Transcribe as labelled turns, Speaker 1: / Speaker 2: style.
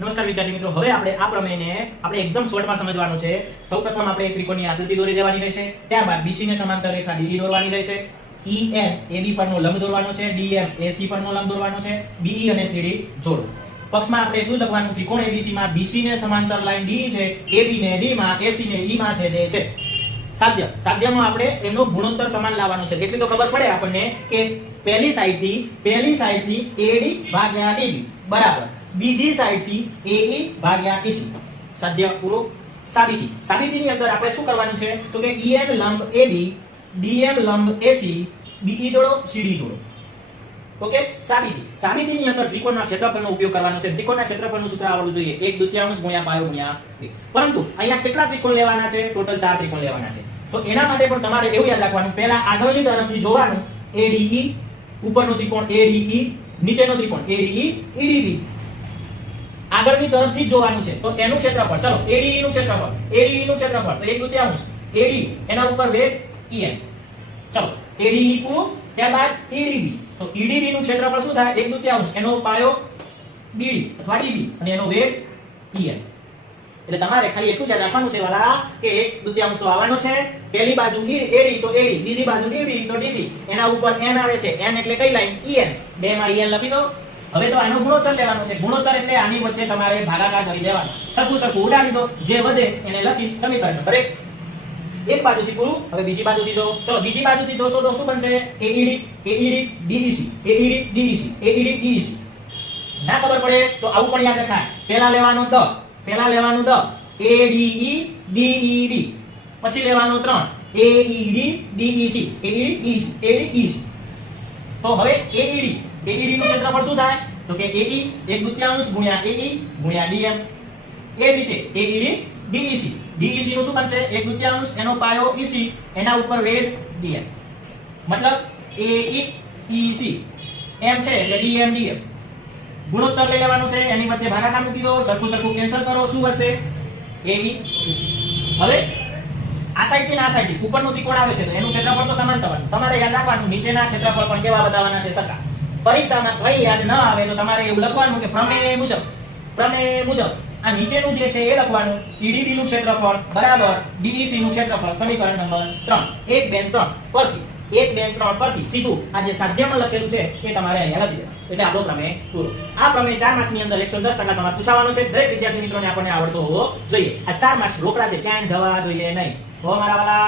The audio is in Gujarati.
Speaker 1: નમસ્કાર વિદ્યાર્થી મિત્રો, હવે આપણે આ પ્રમેયને આપણે એકદમ શોર્ટમાં સમજવાનું છે. સૌપ્રથમ આપણે ત્રિકોણની આકૃતિ દોરી દેવાની રહેશે. ત્યારબાદ BC ને સમાંતર રેખા ડીડી દોરવાની રહેશે. EN AB પરનો લંબ દોરવાનો છે. DM AC પરનો લંબ દોરવાનો છે. BE અને CD જોડો. પક્ષમાં આપણે એટલું લખવાનું, ત્રિકોણ ABC માં BC ને સમાંતર લાઈન DE છે AB ને D માં AC ને E માં છેદે છે. સાધ્ય. સાધ્યમાં આપણે એનો ગુણોત્તર સમાન લાવવાનો છે. કેટલી તો ખબર પડે આપણને કે પહેલી સાઈડથી પહેલી સાઈડથી AD ભાગ્યા DB બરાબર. બીજી સાઈડથી AE ભાગ્યા EC સાધ્ય પૂરો સાબિતી. સાબિતીની અંદર આપણે શું કરવાનું છે? તો કે EN લંબ AB DM લંબ AC BE જોડો CD જોડો ઓકે? સાબિતી. સાબિતીની અંદર ત્રિકોણના ક્ષેત્રફળનો ઉપયોગ કરવાનો છે. ત્રિકોણના ક્ષેત્રફળનું સૂત્ર આવડવું જોઈએ. એક દુત્યાંશ ગુણ્યા પાયો ગુણ્યા. પરંતુ અહીંયા કેટલા ત્રિકોણ લેવાના છે? ટોટલ ચાર ત્રિકોણ લેવાના છે. તો એના માટે પણ તમારે એવું યાદ રાખવાનું. પહેલા આગળની તરફથી જોવાનું. ADE ઉપરનો ત્રિકોણ ADE નીચેનો ત્રિકોણ ADE EDB આગળની તરફથી જોવાનું છે. તો તેનું ક્ષેત્રફળ, ચલો એડી નું ક્ષેત્રફળ એડી નું ક્ષેત્રફળ, તો એક દુત્યાંશ એડી એના ઉપર વેગ ઈએમ ચલો, ADE પૂરું ત્યારબાદ ઈડીબી તો ઈડીબી નું ક્ષેત્રફળ શું થાય? એક દુત્યાંશ એનો પાયો બીડી અથવા ડીબી અને એનો વેગ ઈએમ એટલે તમારે ખાલી એટલું જ રાખવાનું છે વાલા, કે એક દુત્યાંશ આવવાનો છે? પહેલી બાજુ એડી તો એડી બીજી બાજુ ડીડી તો ડીબી એના ઉપર એન આવે છે. એન એટલે કઈ લાઈન ઈએન બે માં ઈએન લખી દો. હવે તો આનો ગુણોત્તર લેવાનો છે. ગુણોત્તર એટલે આની વચ્ચે તમારે ભાગાકાર કરી દેવાનો. સરખું સરખું ઉડાડી દો. જે વધે એને લખી સમીકરણ નંબર એક. બાજુથી પૂરું. હવે બીજી બાજુથી જોવો. ચલો, બીજી બાજુથી જોશો તો શું બનશે? AED AED DEC AED A E D D E C ના ખબર પડે તો આવું પણ યાદ રખાય. પહેલા લેવાનો દ. પહેલા લેવાનો દ. ADE DED પછી લેવાનો 3 A E D AED A AED DEC તો હવે AED AED નું ક્ષેત્રફળ શું થાય? તો કે AE એક દુત્યાંશ ગુણ્યા AE ગુણ્યા DM એ જ રીતે AED DEC DEC નું શું બનશે? એક દુત્યાંશ, એનો પાયો EC એના ઉપર વેગ DM મતલબ AE EC એમ છે, એટલે DM DM ગુણોત્તર લઈ લેવાનું છે, એની વચ્ચે ભાગાકાર મૂકી દો, સરખું સરખું કેન્સલ કરો, શું હશે? AE EC હવે આ સાઈડથી આ સાઈડથી. ઉપરનું ત્રિકોણ આવે છે તો એનું ક્ષેત્રફળ તો સમાન થવાનું. તમારે યાદ રાખવાનું, નીચેના ક્ષેત્રફળ પણ કેવા બતાવવાના છે સરખા. પરીક્ષામાં કઈ યાદ ન આવે તો તમારે એવું લખવાનું કે પ્રમેય મુજબ પ્રમેય મુજબ. આ નીચેનું જે છે એ લખવાનું. EDB નું ક્ષેત્રફળ બરાબર DEC નું ક્ષેત્રફળ સમીકરણ નંબર 3 1 2 3 પરથી. 1 2 3 પરથી. સીધું આ જે સાધ્યમાં લખેલું છે એ તમારે અહીંયા લખી દેવાનું. એટલે આપણો પ્રમેય પૂરો. આ પ્રમેય ચાર માર્ક્સની અંદર 110 ટકા તમારે પૂછાવાનો છે. દરેક વિદ્યાર્થી મિત્રોને આપણને આવડતો હોવો જોઈએ. આ ચાર માર્ક્સ રોકડા છે. ક્યાંય જવા જોઈએ નહીં. ఓం అరవలా